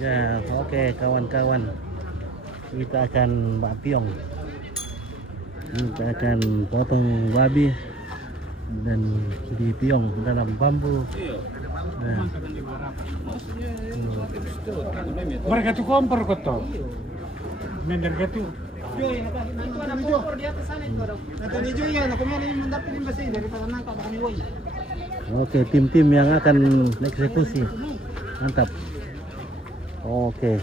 Ya, oke kawan-kawan. Kita akan bapiong. Kita akan potong babi dan dipiong dalam bambu. Nah. Mereka tuh kompor kok toh. Mereka tuh. Ada kompor di atas sana itu dong. Nanti hijau ya, nak kemana yang mendapatkan besi dari tanah nangka makan iwai. Oke, tim-tim yang akan eksekusi. Mantap. Oke.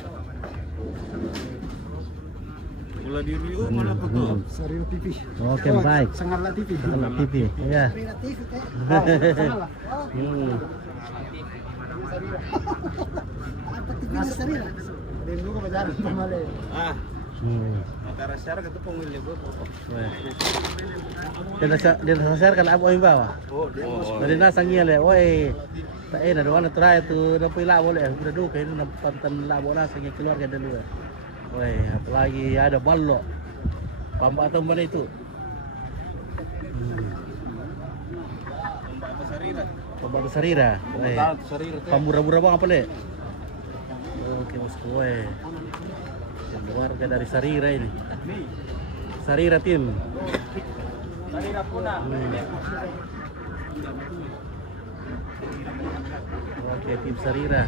Bola di Rio mana tuh? Sarina TV. Oke, baik. Sangatlah TV. Sangat TV. Ya. Sarina TV teh. Sangatlah. Apa TV Sarina? Dia dulu kebajaran pemale. Ah, Hmm. antara syara ketemu pemilih gue. Dia sasar kan abo yang bawah. Oh, Dari nasa ngiyale, woi. Tak ada doang terakhir tu dapat labo le. Udah dulu kayak ini pantan labo nasa yang keluarga dulu ya. Woi, apalagi ada ballo. Pamba atau mana itu? Pamba sarira. Woi. Pamura-mura bang apa le? Oke bosku, woi. Warga dari Sarira ini. Sarira tim. Sarira puna. Oke, tim Sarira.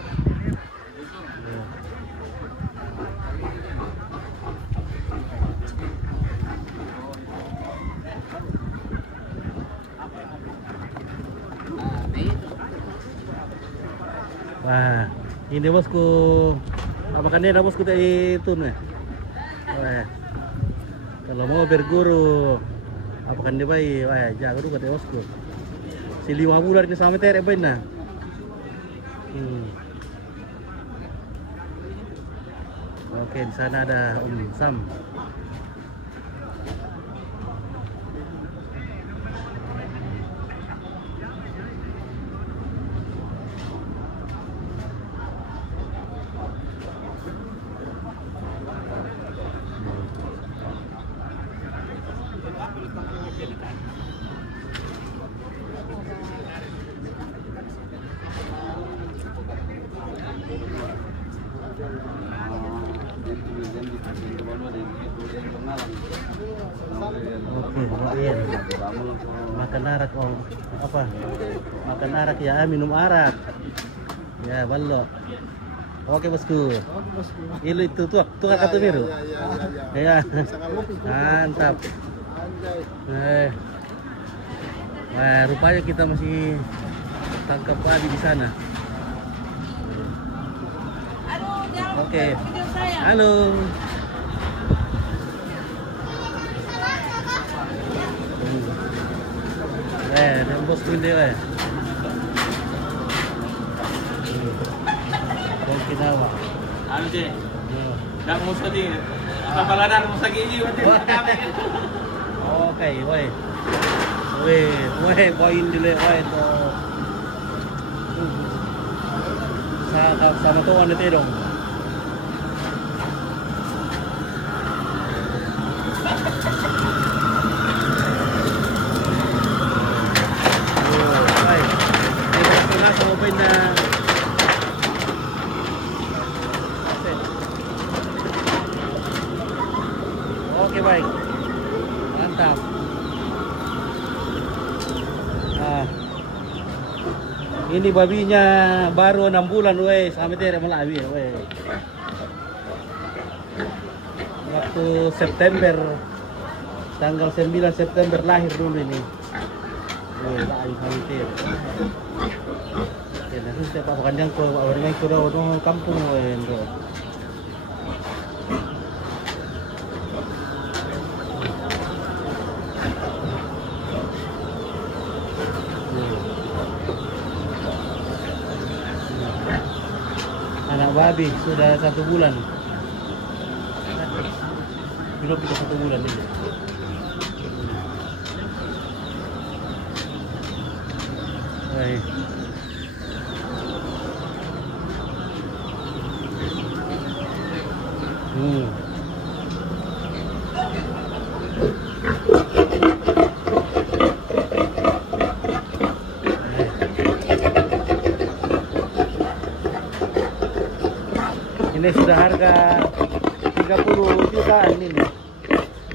Wah, ini bosku. Apakah ini ada bosku dari itu nih? Wah, kalau mau berguru, apakah dia baik? Wah, jago juga dari bosku. Si 5 bulan ini sama terek baik nah. Oke, di sana ada Sam. Oke, kemudian makan arak apa? Makan arak ya, minum arak. Ya, ballo. Oke bosku. Ilu itu tuh kata biru. Ya. Mantap. Wah, rupanya kita masih tangkap babi di sana. Oke. Halo. Dan bosku ini Okinawa. Ano deh? Dak mo sa di. Kapalaran mo sa gini Oke, woi. Woi, poin dulu, woi itu. Sama tuan itu dong. Oke baik, mantap. Ini babinya baru 6 bulan, weh, sampai tidak melabi, weh. Waktu September, tanggal 9 September lahir dulu ini. Weh, lahir sampai tidak. Ya, nanti setiap apa kanjang ko, orang yang kurang orang kampung, weh, itu. Anak babi sudah 1 bulan. Belum kita 1 bulan ini. Baik. Ini sudah harga 30 juta ini nih.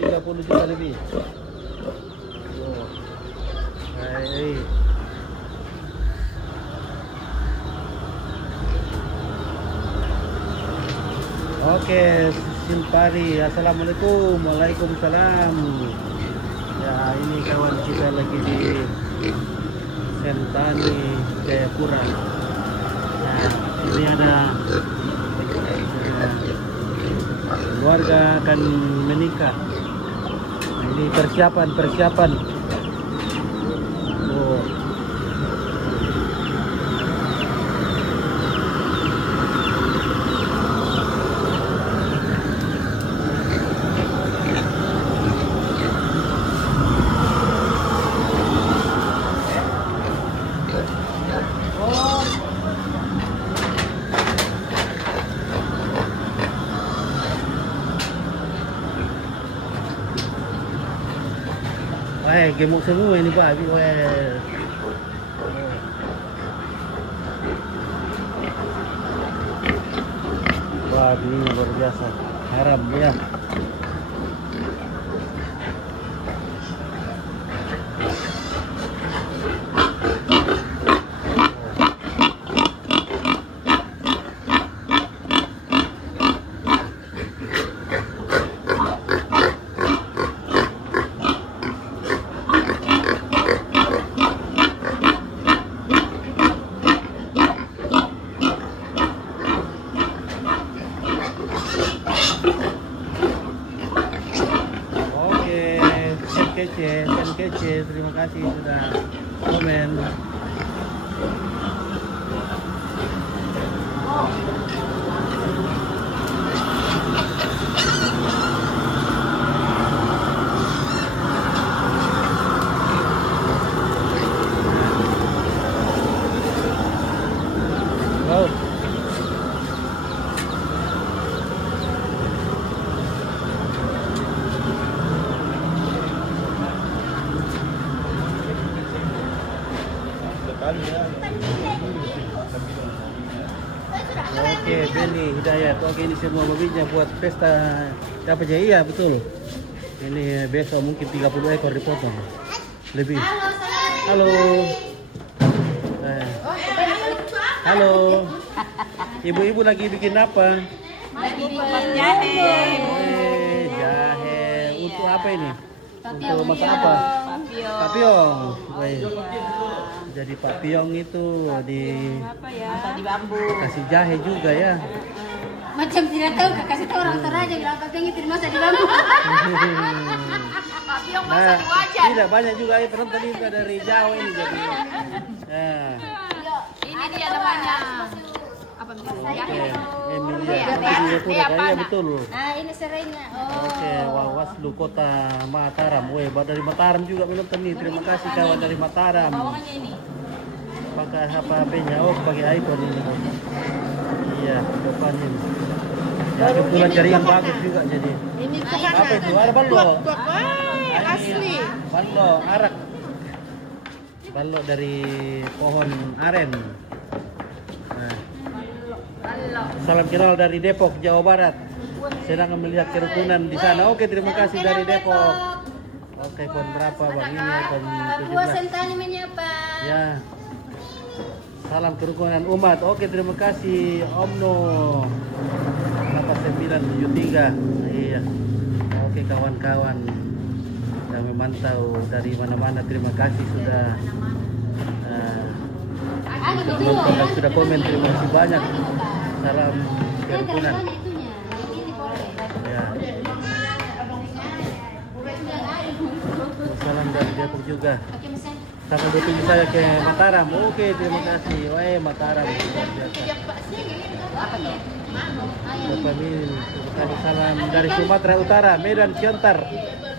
30 juta lebih. Oh. Baik. Oke, Simpari. Assalamualaikum. Waalaikumsalam. Ya, ini kawan kita lagi di Sentani, Jayapura. Nah, ini ada keluarga akan menikah. Nah, ini persiapan. Oh. Wah, gemuk semua ini Pak. Wah. Wah, ini luar biasa. Haram ya. Kece, terima kasih sudah komen. Wow. Oke, Beni Hidayat. Oke, ini semua mobilnya buat pesta apa aja? Iya, betul. Ini besok mungkin 30 ekor dipotong. Lebih. Halo. Halo. Ibu-ibu lagi bikin apa? Lagi bikin jahe. Jahe. Untuk apa ini? Untuk masak apa? Papiong. Papiong. Jadi papiong itu di Apa ya? Masak di bambu. kasih jahe juga ya. Macam tidak tahu, kasih tahu orang Toraja bilang papiong itu dimasak di bambu. Papiong Nah, masak di wajan. tidak banyak juga ya penonton ini dari Jawa ini jadi. Nah, Ini dia namanya. Apa namanya? oke. Jahe. Emilia, Iya, Emilia Pura, iya, iya Pak. betul. Nah, ini serainya. Oh. Oke, Waslu Kota Mataram. Weh, dari Mataram juga menonton nih. Terima kasih kawan dari Mataram. Bawangannya ini. Pakai HP-nya, oh pakai iPhone ini. Iya, depannya. ini. Ya, kebetulan cari yang bagus juga jadi. Ini Apa itu? Ada ballo. Asli. Ballo, arak. Ballo dari pohon aren. Nah. Salam kenal dari Depok, Jawa Barat. Sedang melihat kerukunan di sana. Oke, terima kasih dari Depok. Oke, pohon berapa bang? Ini pohon Buah 17. sentani menyapa. Ya. Salam kerukunan umat. Oke, terima kasih Omno 8973. Iya. Oke, kawan-kawan yang memantau dari mana-mana, terima kasih sudah menonton dan sudah komen. Terima kasih banyak. Salam kerukunan. Ya. Salam dari Depok juga. Tanggal 27 saya ke Mataram. Oke, terima kasih. Wah, Mataram. Luar biasa. Bapak Min, terima kasih. Salam dari Sumatera Utara, Medan Siontar.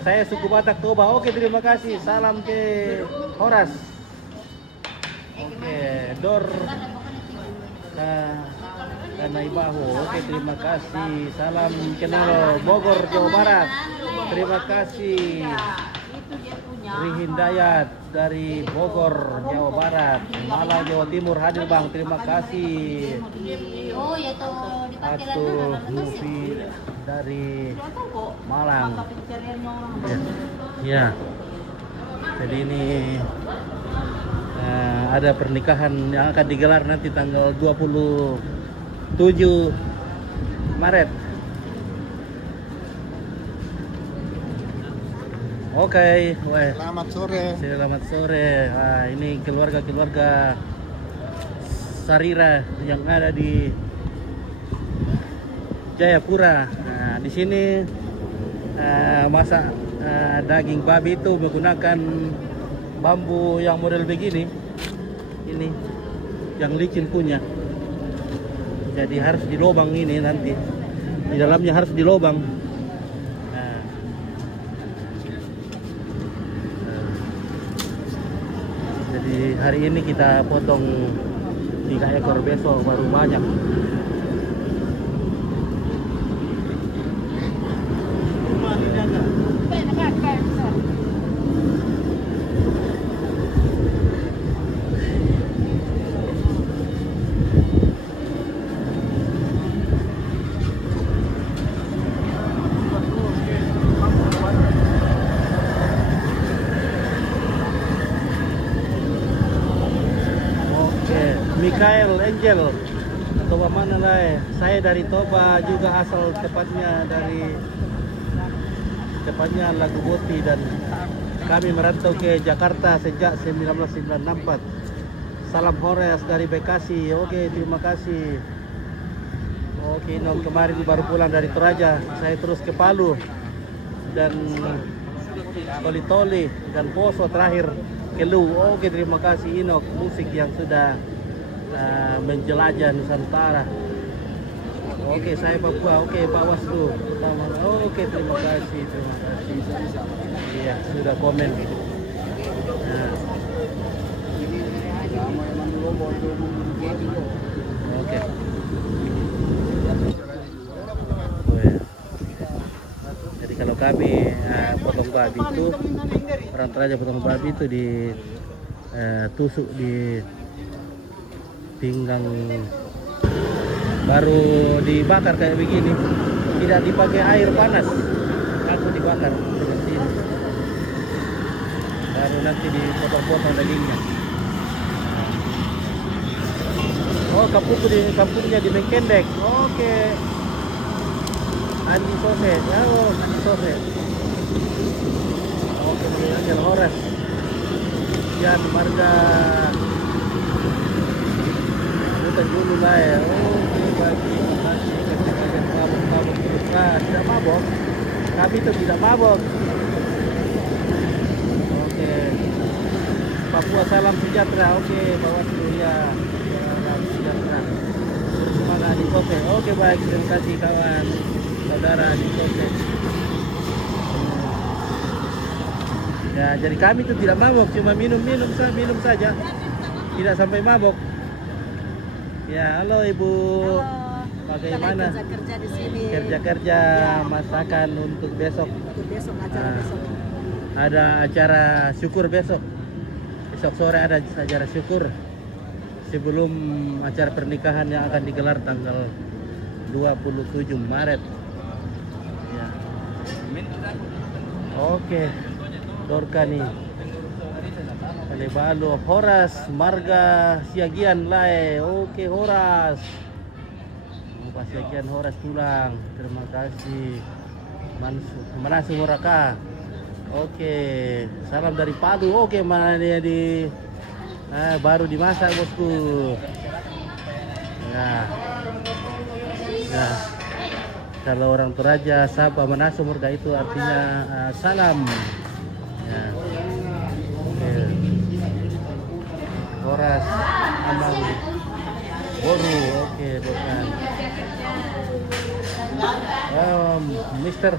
Saya suku Batak Toba. Oke, terima kasih. Salam ke Horas. Oke, Dor Kanaibaho. Oke, terima kasih. Salam kenal Bogor, Jawa Barat. Terima kasih. Rihindayat dari Bogor, Jawa Barat. Malang, Jawa Timur hadir bang. Terima kasih. Oh ya tuh di Atul Lufi dari Malang. Ya. Jadi ini ada pernikahan yang akan digelar nanti tanggal 27 Maret. Oke, weh. Selamat sore. Selamat sore. Ini keluarga-keluarga Sarira yang ada di Jayapura. Nah, di sini masak daging babi itu menggunakan bambu yang model begini. Ini yang licin punya. Jadi harus dilobang ini nanti. Di dalamnya harus dilobang. Jadi hari ini kita potong 3 ekor, besok baru banyak. Mikael Angel Toba mana lah? Saya dari Toba juga, asal tepatnya Lagu Boti, dan kami merantau ke Jakarta sejak 1994. Salam Horas dari Bekasi. Oke, terima kasih. Oke, non kemarin baru pulang dari Toraja. Saya terus ke Palu dan Toli-Toli dan Poso, terakhir ke Lu. Oke, terima kasih Inok Musik yang sudah menjelajah Nusantara. Oke, saya Papua. Oke, Pak Waslu pertama. Oke, terima kasih. Iya, sudah komen. Nah. Oke. Jadi kalau kami potong babi itu, orang Toraja potong babi itu ditusuk di pinggang, baru dibakar kayak begini, tidak dipakai air panas, langsung dibakar seperti ini, baru nanti dipotong-potong dagingnya. Oh, kampungnya di Mengkendek. Oke, Andi Sose. Oh, Andi Sose. Oke, Angel Horas. Yan Marga dulu lah ya. Oke, terima kasih. Mabok terus lah. Tidak mabok. Kami itu tidak mabok. Oke. Papua salam sejahtera. Oke, bawa ya. Salam sejahtera. Semangat di Kote. Oke, baik. Terima kasih kawan, saudara di Kote. Ya, jadi kami itu tidak mabok, cuma minum saja. Tidak sampai mabok. Ya, halo Ibu. Halo. Bagaimana? Kerja di sini. Kerja masakan untuk besok. Acara besok. Ada acara syukur besok. Besok sore ada acara syukur sebelum acara pernikahan yang akan digelar tanggal 27 Maret. Ya. Oke. Dorka nih. Lebalu Horas Marga Siagian Lae. Oke, Horas. Pak Siagian Horas tulang. Terima kasih. Mansu Moraka. Oke, salam dari Palu. Oke, mana dia baru dimasak bosku. Nah. Kalau orang Toraja Sapa Manasu Murga itu artinya salam. Ya. Horas Amang Boru. Oke, bukan. Mr.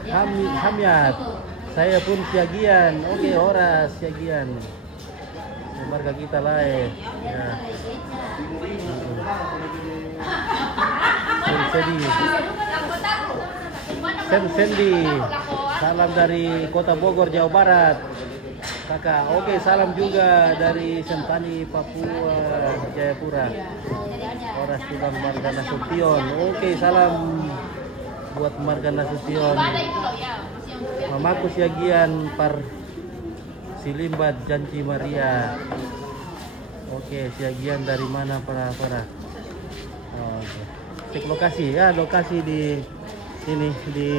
Hamyat. Saya pun Siagian. Oke, Horas Siagian. Marga kita lah ya. Sendi. Salam dari Kota Bogor, Jawa Barat. Kakak, oke, salam juga dari Sentani, Papua, Jayapura. Oras Tulang Marga Nasution. Oke, salam buat Marga Nasution. Mamaku Siagian Par Silimbat Janji Maria. Oke, Siagian dari mana para? Oke. Cek lokasi ya, lokasi di sini di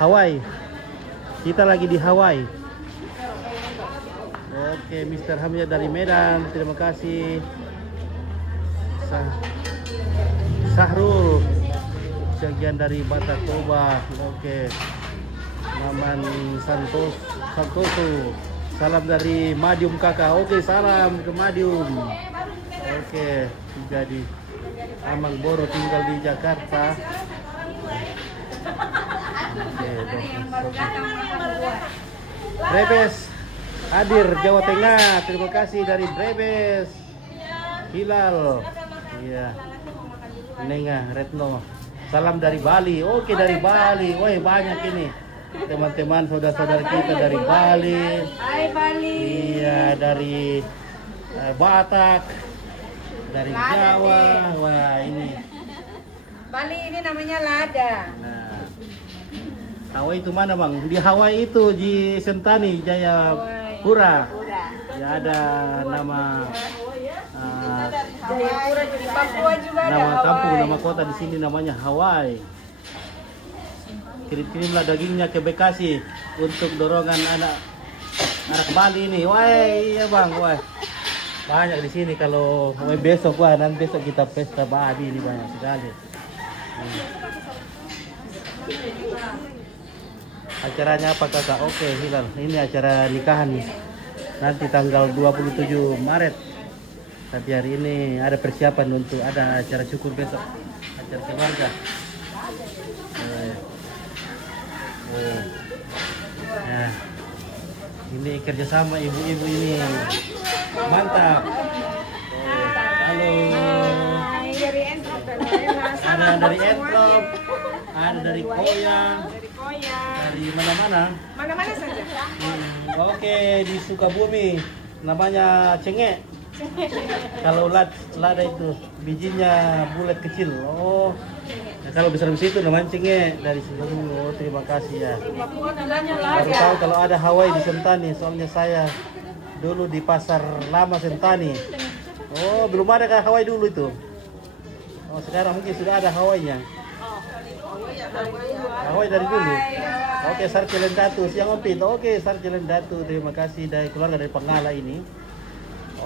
Hawaii. Kita lagi di Hawaii. Oke, Mr. Hamzah dari Medan, terima kasih. Sahrul Siagian dari Batak Toba. Oke. Maman Santoso. Salam dari Madium Kakak. Oke, salam ke Madium. Oke, jadi Amang Boro tinggal di Jakarta. Oke, Brebes hadir Jawa Tengah. Terima kasih dari Brebes. Hilal. Iya. Nenga Retno. Salam dari Bali. Oke, dari Bali. Woi, banyak ini. Teman-teman saudara-saudara kita dari Bali. Hai Bali. Iya, dari Batak. Dari Jawa. Wah, ini. Bali ini namanya lada. Nah. Hawaii itu mana, Bang? Di Hawaii itu di Sentani, Jayapura. Ya ada nama Jayapura di Papua juga ada. nama kampung, nama kota di sini namanya Hawaii. Kirim-kirimlah dagingnya ke Bekasi untuk dorongan anak Bali ini. Wah, iya Bang, wah. Banyak di sini kalau besok nanti besok kita pesta babi ini banyak sekali. Acaranya apa Kakak? Oke, Hilal. Ini acara nikahan nih. Nanti tanggal 27 Maret. Tapi hari ini ada persiapan untuk ada acara cukur besok. Acara keluarga. Nah, ini kerjasama ibu-ibu ini. Mantap. Halo. Dari Entrop, Ada dari Entrop, ada dari Koya, dari mana-mana. Mana-mana saja. Oke, di Sukabumi namanya cengek. Kalau lada itu bijinya bulat kecil. Oh, nah, kalau besar itu namanya cengek dari Sukabumi. Oh, terima kasih ya. Papua namanya Baru lada. tahu kalau ada Hawaii di Sentani, soalnya saya dulu di pasar lama Sentani. Oh, belum ada kan Hawaii dulu itu. Oh, sekarang mungkin sudah ada Hawaii-nya. Hawaii dari dulu. Oke, Sarjelen Datu, siang Opit. Oke, Sarjelen Datu, terima kasih dari keluarga dari Pengala ini.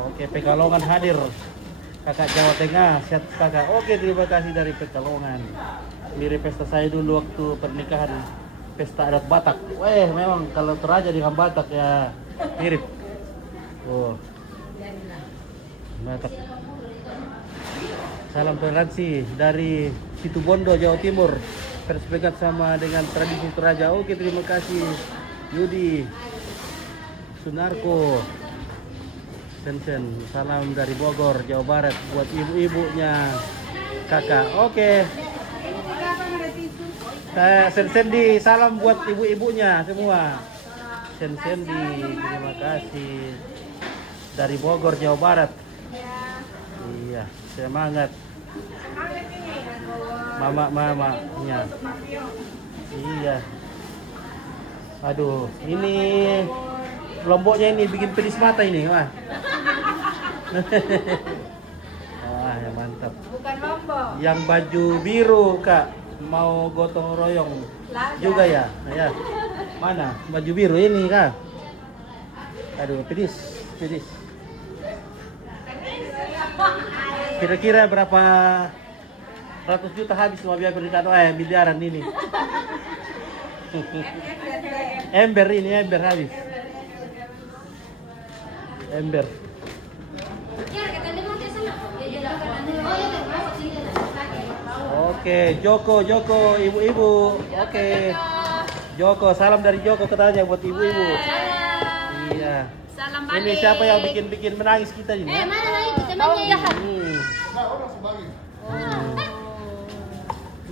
Oke, Pekalongan hadir. Kakak Jawa Tengah, sehat kakak. Oke, terima kasih dari Pekalongan. Mirip pesta saya dulu waktu pernikahan, pesta adat Batak. Weh, memang kalau Toraja dengan Batak ya mirip. Oh, Batak. Salam toleransi dari Situbondo, Jawa Timur. Bersepegat sama dengan tradisi Toraja. Oke, terima kasih Yudi Sunarko. Sensen, salam dari Bogor, Jawa Barat buat ibu-ibunya kakak. Oke. Sensendi, salam buat ibu-ibunya semua. Sensendi, terima kasih dari Bogor, Jawa Barat. Iya, semangat. Mama-mamanya. Iya. Aduh, ini lomboknya ini bikin pedis mata ini, wah. Wah, ya mantap. Bukan lombok. Yang baju biru, Kak, mau gotong royong juga ya? Nah, ya. Mana? Baju biru ini, Kak. Aduh, pedis. Kira-kira berapa ratus juta habis sama biaya pernikahan miliaran ini. Ember habis. Ember. Oke, Joko, ibu-ibu. Oke. Joko, salam dari Joko katanya buat ibu-ibu. Iya. Salam Ini siapa yang bikin menangis kita ini? Mana lagi temannya ya?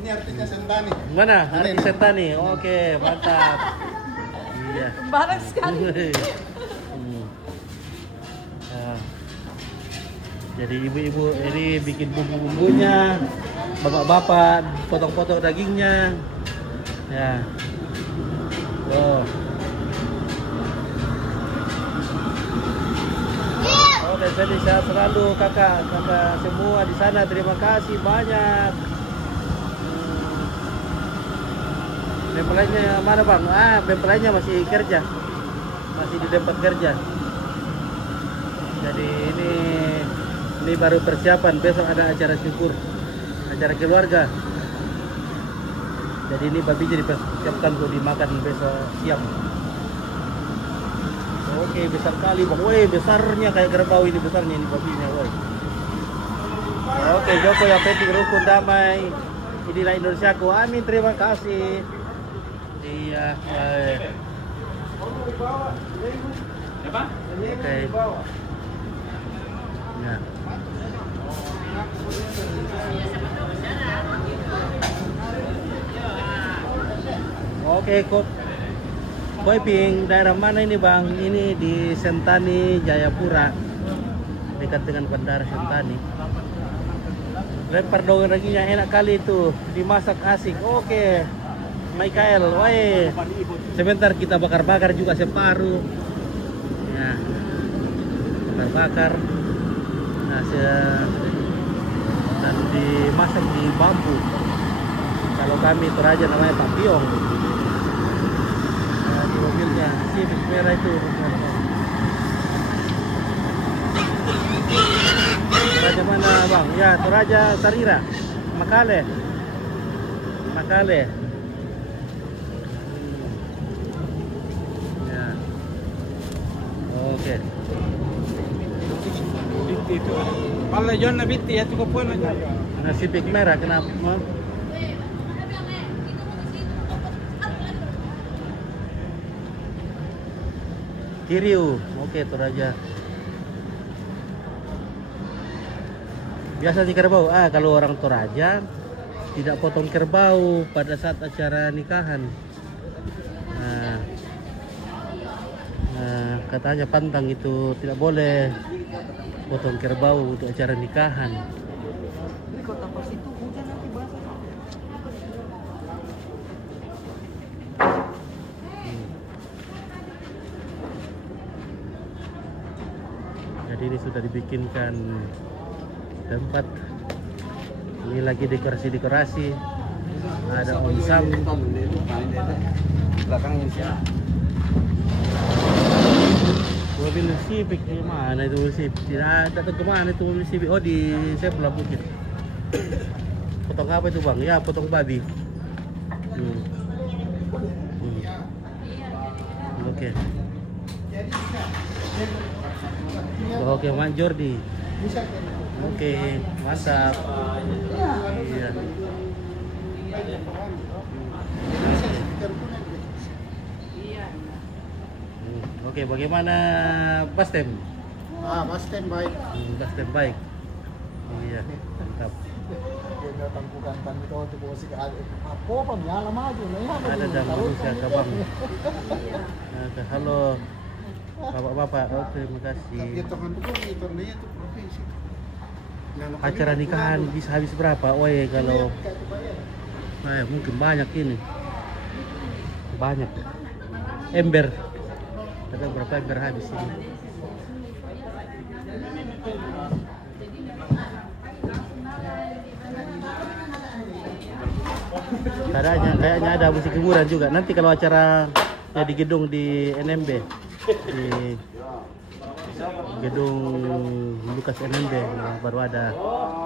Ini artinya Sentani. Mana? Arti Sentani. Oke, mantap. Iya. Barang sekali. Jadi ibu-ibu ini bikin bumbu-bumbunya, bapak-bapak potong-potong dagingnya. Ya. Oh. Oke, jadi sehat selalu kakak semua di sana. Terima kasih banyak. Mempelainya mana bang? Mempelainya masih kerja, masih di tempat kerja. Jadi ini baru persiapan, besok ada acara syukur, acara keluarga. Jadi ini babinya dipersiapkan untuk dimakan besok siang. Oke, besar kali bang, woi besarnya kayak kerbau ini, besarnya ini babinya, woi. Oke, Joko yang penting rukun damai. Inilah Indonesiaku, amin, terima kasih. Iya, Apa? oke. Ya. Oke, kok Boy Ping, daerah mana ini bang? Ini di Sentani, Jayapura, dekat dengan Bandara Sentani. Lempar daun dagingnya enak kali itu, dimasak asik. Oke, Michael, woi, sebentar kita bakar-bakar juga separuh. Ya, bakar-bakar. Nah, dan dimasak di bambu. Kalau kami Toraja namanya tapiong. Nah, di mobilnya Civic merah itu. Toraja mana bang? Ya, Toraja Sarira, Makale. Ya. Oke. Itu. Pala John na biti ya cukup pun aja. Nah, Civic merah kenapa? Kiriu, oke Toraja. Biasa di kerbau. Kalau orang Toraja tidak potong kerbau pada saat acara nikahan. Katanya pantang itu tidak boleh potong kerbau untuk acara nikahan. Jadi ini sudah dibikinkan tempat. Ini lagi dekorasi. Ada Om Sam. Belakangnya siapa? Mobil Civic di mana itu mobil Civic? Tidak ada tuh, kemana itu mobil Civic? Oh, di sebelah bukit. Potong apa itu bang? Ya, potong babi. Oke. Oke, Mak Jordi. Oke, mantap. Iya. Oke, bagaimana Bastem? Bastem baik. Bastem baik. Iya, mantap. Ada dan manusia kabang. Halo bapak-bapak, terima kasih. Acara nikahan bisa habis berapa? Woi, kalau mungkin banyak ini. Banyak. Ember. Ada berapa ember habis ini? Kayaknya ada musik hiburan juga. Nanti kalau acara di gedung di NMB, di gedung Lukas NMB, baru ada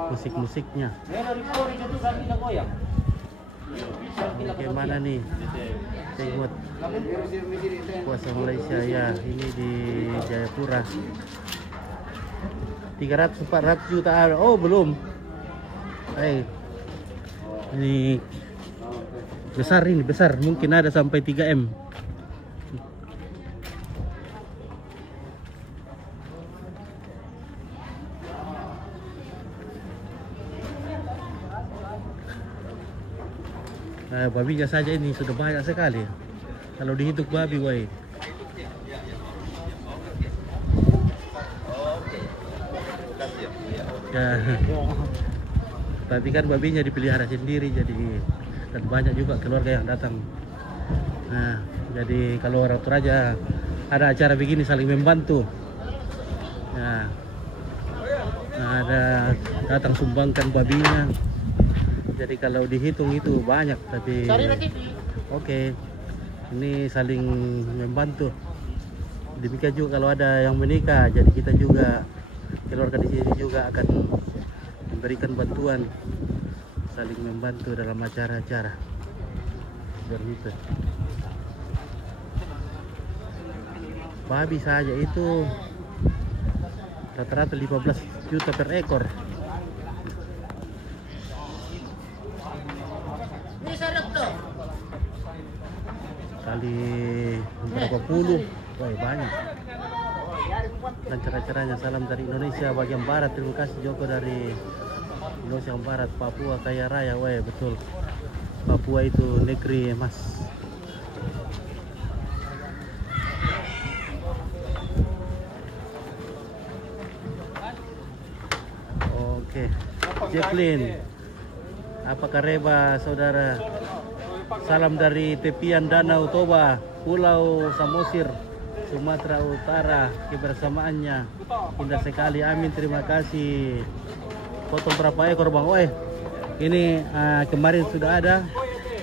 musik-musiknya. Bagaimana nih? Tengok puasa Malaysia ya, ini di Jayapura. 300-400 juta. Oh, belum. Ini besar, mungkin ada sampai 3M. Babinya saja ini sudah banyak sekali. Kalau dihitung babi, woi. Ya. Tapi kan babinya dipelihara sendiri, jadi dan banyak juga keluarga yang datang. Nah, jadi kalau orang Toraja ada acara begini saling membantu. Nah, ada datang sumbangkan babinya. Jadi kalau dihitung itu banyak, tapi oke, ini saling membantu. Demikian juga kalau ada yang menikah, jadi kita juga keluarga di sini juga akan memberikan bantuan, saling membantu dalam acara-acara begitu. Babi saja itu rata-rata 15 juta per ekor. Kali berapa puluh, wah banyak. Dan cara-caranya salam dari Indonesia bagian barat. Terima kasih Joko dari Indonesia Barat, Papua kaya raya. Wah betul, Papua itu negeri emas. Oke, Jacqueline, apa kabar saudara? Salam dari tepian Danau Toba, Pulau Samosir, Sumatera Utara. Kebersamaannya indah sekali, amin, terima kasih. Potong berapa ekor bang? Woi, ini kemarin sudah ada,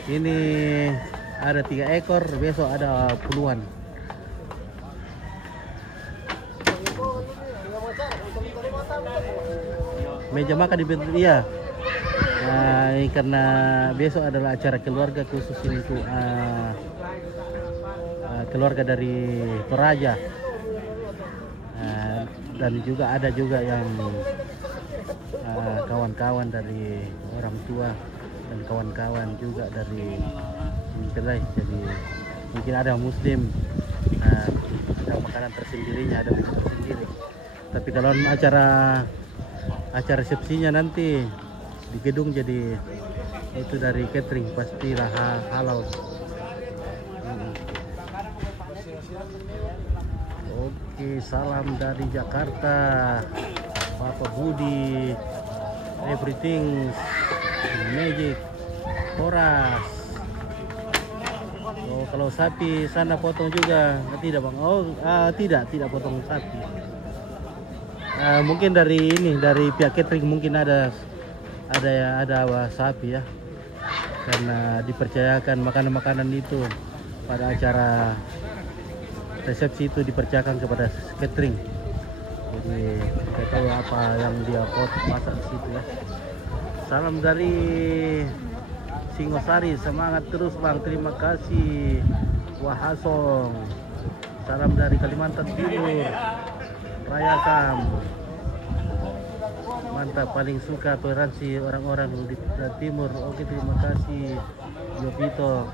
ini ada 3 ekor, besok ada puluhan. Meja makan di bentuk iya. Nah, ini karena besok adalah acara keluarga khusus ini tuh keluarga dari Toraja. Dan juga ada juga yang kawan-kawan dari orang tua dan kawan-kawan juga dari Mempelai. Jadi mungkin ada muslim, ada makanan tersendirinya, ada minum tersendiri. Tapi kalau acara resepsinya nanti di gedung, jadi itu dari catering pastilah halal. Oke, salam dari Jakarta, Bapak Budi, everything magic, Horas. Oh, kalau sapi sana potong juga? Tidak bang. Oh, tidak potong sapi. Mungkin dari pihak catering mungkin ada sapi ya, karena dipercayakan makanan-makanan itu pada acara resepsi itu dipercayakan kepada catering. Jadi kita tahu apa yang dia masak di situ ya. Salam dari Singosari, semangat terus bang, terima kasih. Wahasong, salam dari Kalimantan Timur, Rayakam. Mantap, paling suka toleransi orang-orang di timur. Oke, terima kasih Jovito.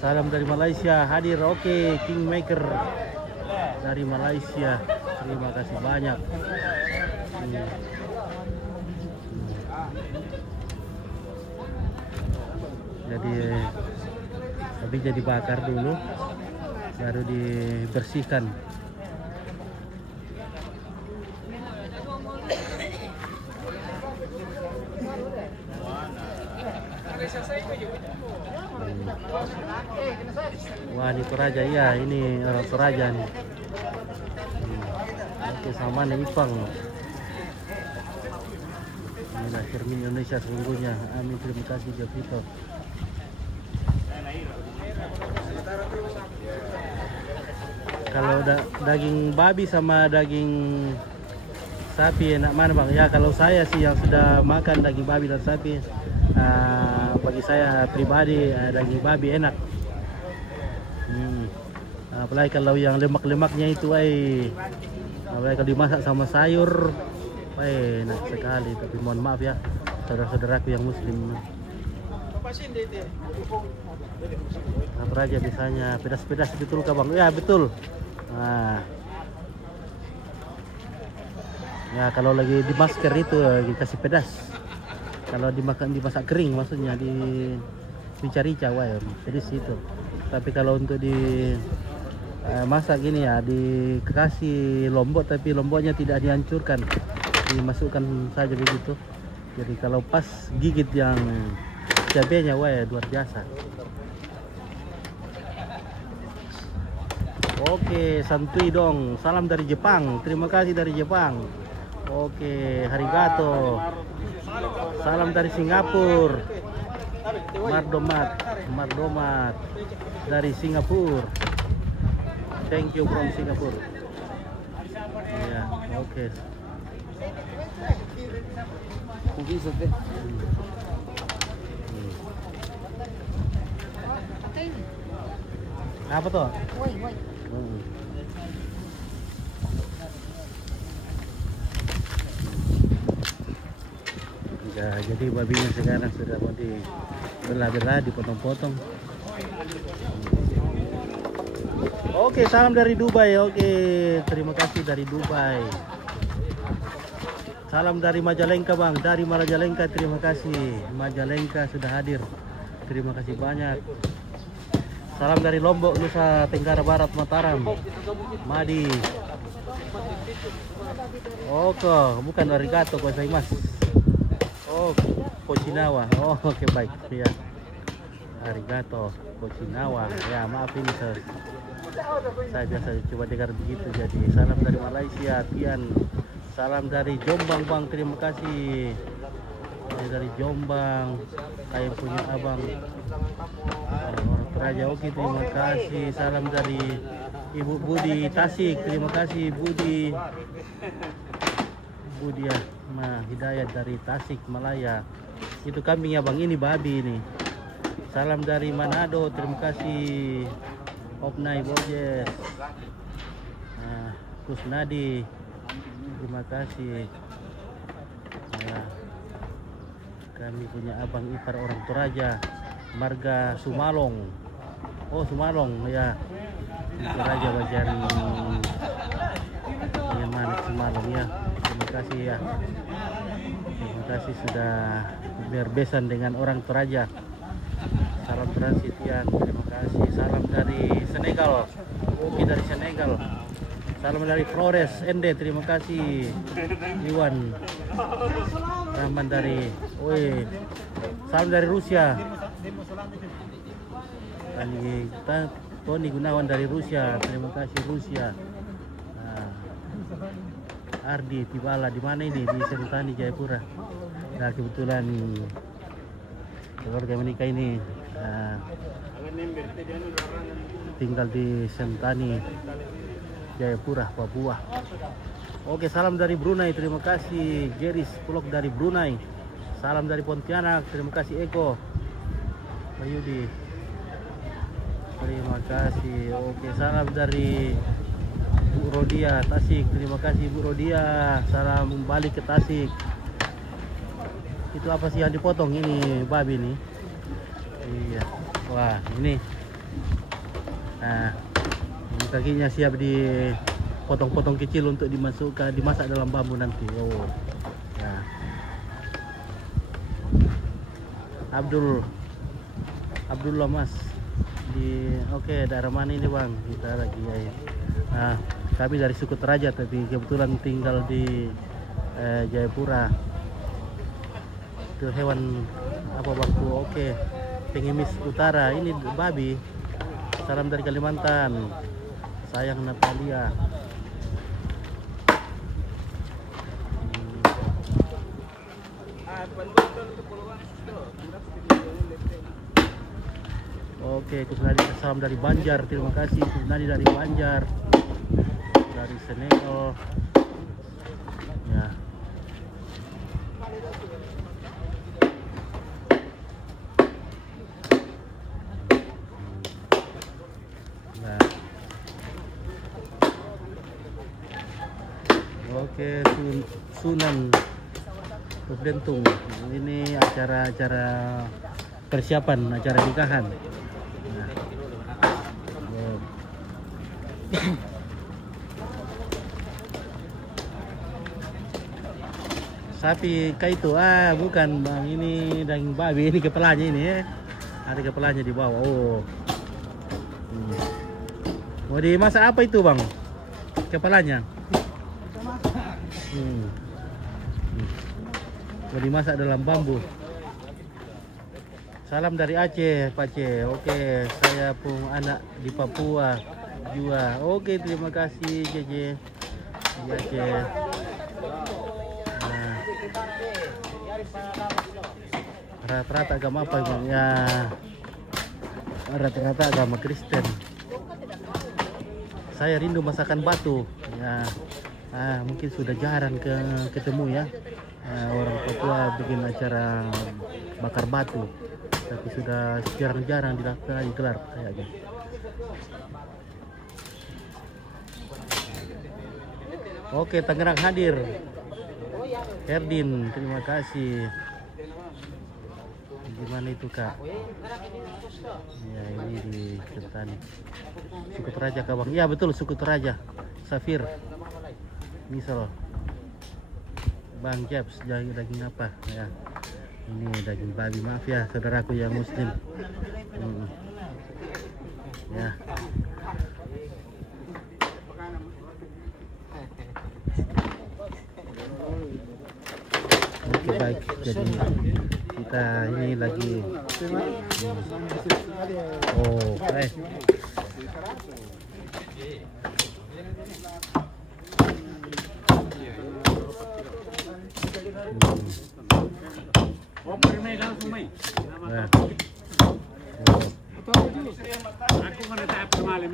Salam dari Malaysia hadir. Oke, Kingmaker dari Malaysia, terima kasih banyak. Jadi dibakar dulu baru dibersihkan. Wah, ini Toraja ya, ini orang Toraja nih. Oke, sama nih Ipang. Inilah cermin Indonesia sesungguhnya. Amin, terima kasih Jovito. Kalau daging babi sama daging sapi enak mana bang? Ya kalau saya sih yang sudah makan daging babi dan sapi, bagi saya pribadi daging babi enak. Apalagi kalau yang lemak-lemaknya itu, apalagi kalau dimasak sama sayur, enak sekali. Tapi mohon maaf ya saudara-saudaraku yang muslim. Apa aja biasanya pedas-pedas betul kah bang? Ya betul. Nah, ya kalau lagi di masker itu dikasih pedas. Kalau dimasak kering maksudnya di rica-rica, wah pedas itu. Tapi kalau untuk di masak gini ya dikasih lombok, tapi lomboknya tidak dihancurkan. dimasukkan saja begitu. Jadi kalau pas gigit yang cabenya, wah luar biasa. Oke, santuy dong. Salam dari Jepang. Terima kasih dari Jepang. Oke, arigato. Salam dari Singapura. Mardomat dari Singapura. Thank you from Singapura. Ya, oke. Apa tuh? Woi, woi. Ya, jadi babinya sekarang sudah mau dibelah-belah, dipotong-potong. Oke, salam dari Dubai. Oke, terima kasih dari Dubai. Salam dari Majalengka, Bang. Dari Majalengka, terima kasih. Majalengka sudah hadir. Terima kasih banyak. Salam dari Lombok, Nusa Tenggara Barat, Mataram. Madi. Oke, bukan arigato gozaimasu. Oh, Kochinawa. Oh, oke, baik. Ya. Arigato Kochinawa. Ya, maaf ini saya biasa coba dengar begitu. Jadi salam dari Malaysia, Tian. Salam dari Jombang, Bang. Terima kasih. Ini dari Jombang. Saya punya abang orang Toraja. Oke, terima kasih. Salam dari Ibu Budi Tasik. Terima kasih Budi. Budi ya, Hidayat dari Tasik Malaya. Itu kambingnya, Bang. Ini babi ini. Salam dari Manado. Terima kasih Opnai Bojes. Kusnadi. Terima kasih. Ya. Kami punya abang ipar orang Toraja, marga Sumalong. Oh, Sumalong ya. Toraja bagian mana Sumalong ya. Terima kasih ya. Terima kasih sudah berbesan dengan orang Toraja. Salam transitian. Terima kasih. Salam dari Senegal. Oke, dari Senegal. Salam dari Flores Ende. Terima kasih Iwan Rahman dari salam dari Rusia. Tony Gunawan dari Rusia. Terima kasih Rusia. Ardi Tibala di mana ini? Di Sentani, Jayapura. Nah, kebetulan keluarga menikah ini tinggal di Sentani, Jayapura, Papua. Oke, salam dari Brunei. Terima kasih Jeris vlog dari Brunei. Salam dari Pontianak. Terima kasih Eko Mayudi. Terima kasih. Oke, salam dari Bu Rodia Tasik. Terima kasih Bu Rodia. Salam balik ke Tasik. Itu apa sih yang dipotong ini, babi nih? Iya. Wah, ini. Nah, ini kakinya siap dipotong-potong kecil untuk dimasak dalam bambu nanti. Oh. Ya. Abdullah Mas oke, daerah mana ini, Bang? Kita lagi ya. Nah, kami dari suku Toraja tapi kebetulan tinggal di Jayapura. Itu hewan apa, Bangku? Oke, pengemis utara. Ini babi. Salam dari Kalimantan. Sayang Natalia. Oke, Kusnadi, salam dari Banjar. Terima kasih Kusnadi dari Banjar, dari Senegal. Ya. Nah. Oke, Sunan Bentung. Ini acara persiapan acara nikahan. Nah. Sapi kayak itu, bukan, Bang, ini daging babi, ini kepalanya ini ya. Ada kepalanya di bawah. Oh. Mau dimasak apa itu, Bang? Kepalanya. Mau dimasak dalam bambu. Salam dari Aceh, Pak Aceh. Oke, saya pun anak di Papua juga. Oke, terima kasih JJ di Aceh. Nah, rata-rata agama apa ya? Rata-rata agama Kristen. Saya rindu masakan batu. Ya, mungkin sudah jarang ketemu ya. Orang Papua bikin acara bakar batu, tapi sudah jarang-jarang digelar kayaknya. Oke, Tangerang hadir. Herdin, terima kasih. Gimana itu Kak? Ya ini di Sentani. Suku Toraja Kabang. Ya betul, Suku Toraja. Safir. Misal. Bang Jebs, daging apa? Ya. Ini daging babi, maaf ya saudaraku yang muslim. Ya. Oke baik, jadi kita ini lagi baik.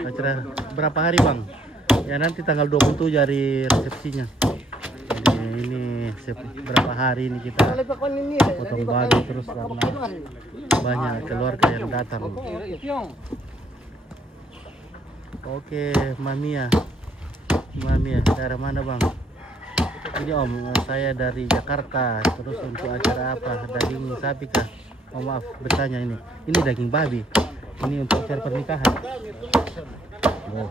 Acara berapa hari Bang? Ya nanti tanggal 27 hari resepsinya. Jadi ini berapa hari ini kita potong babi terus karena banyak keluarga yang datang. Oke, Mamia, daerah mana Bang? Ini Om, saya dari Jakarta. Terus untuk acara apa? Daging sapi kah? Oh maaf, bertanya ini. Ini daging babi. Ini untuk acara pernikahan. Oh.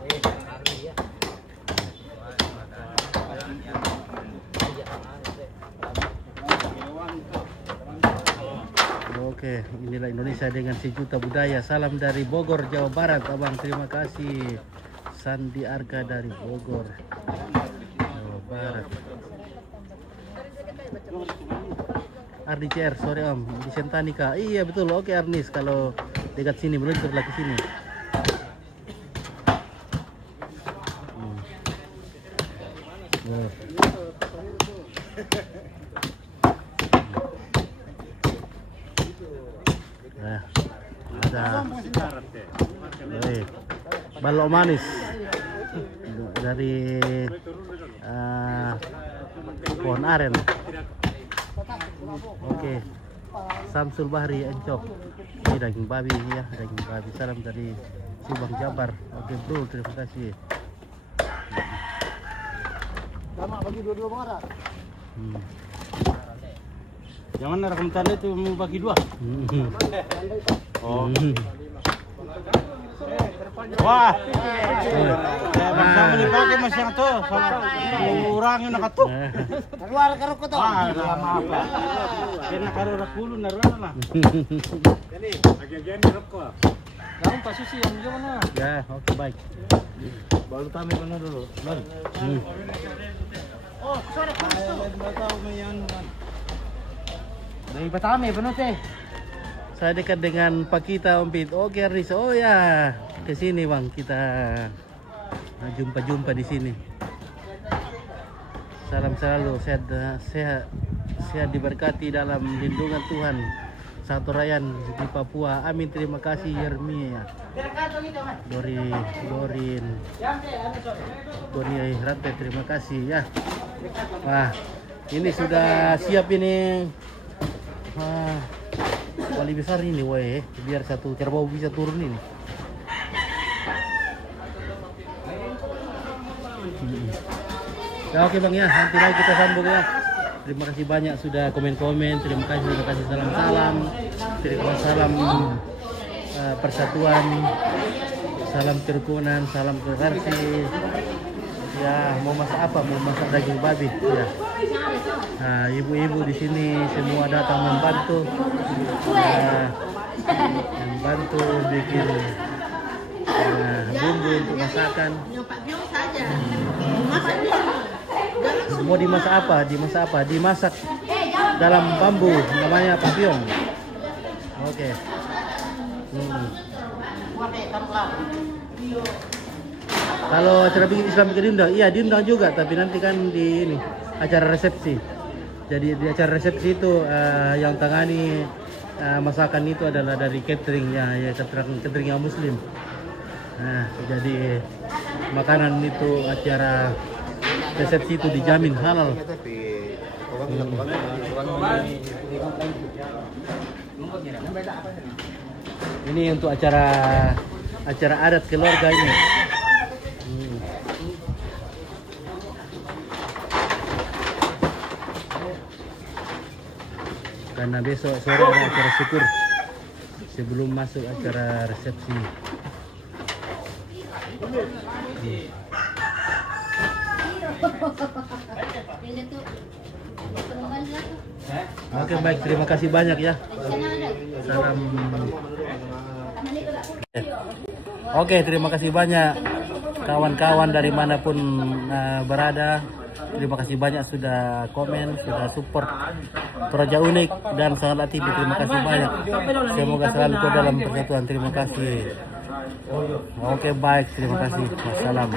Oke, inilah Indonesia dengan sejuta budaya. Salam dari Bogor, Jawa Barat, Abang. Terima kasih. Sandi Arga dari Bogor, Jawa Barat. Ardi CR, sore Om, di Sentani kah? Iya betul, oke Arnis, kalau dekat sini, meluncur lagi sini. Nah, ada balok manis dari pohon aren. Oke, Samsul Bahri Encok. Ini daging babi ya, daging babi. Salam dari Subang Jabar. Oke bro, terima kasih. Sama bagi dua-dua marah. Yang mana rekam tanda itu mau bagi dua? Oh. Wah, sama dipakai mas yang tuh, kurangin nak tuh. Keluar karo ko to. Maaf lah. Kena karo rakulu naruan lah. Agak-agak rokok. Kamu Pak Susi yang gimana? Ya, oke baik. Baru tamu mana dulu? Baru. Oh, sore kamu. Dari Batame penuh teh. Saya dekat dengan Pak Kita Om Pit. Oke Aris, oh ya ke sini Bang, kita jumpa di sini. Salam selalu, sehat diberkati dalam lindungan Tuhan. Satu Rayan di Papua. Amin, terima kasih Yermia. Dorin Rantai, terima kasih ya. Wah, ini sudah siap ini. Wali besar ini woi, biar satu kerbau bisa turun ini. Ya oke Bang ya, nanti lagi kita sambung ya. Terima kasih banyak sudah komen-komen, terima kasih salam-salam, terima kasih salam persatuan, salam kerukunan, salam toleransi. Ya mau masak apa? Mau masak daging babi ya. Nah, ibu-ibu di sini semua datang membantu, membantu bikin bumbu untuk masakan. Mau dimasak apa? Dimasak dalam bambu, namanya papillon. Oke. Kalau acara bikin Islam diundang, iya diundang juga, tapi nanti kan di ini acara resepsi. Jadi di acara resepsi itu yang tangani masakan itu adalah dari cateringnya, ya catering yang Muslim. Nah, jadi makanan itu acara resepsi itu dijamin halal. Ini untuk acara adat keluarga ini. Karena besok sore ada acara syukur sebelum masuk acara resepsi. Oke, baik, terima kasih banyak ya. Salam. Oke, terima kasih banyak kawan-kawan dari manapun berada. Terima kasih banyak sudah komen, sudah support Proja Unik dan Sangat TV. Terima kasih banyak. Semoga selalu dalam persatuan. Terima kasih. Oke, baik, terima kasih. Wassalam.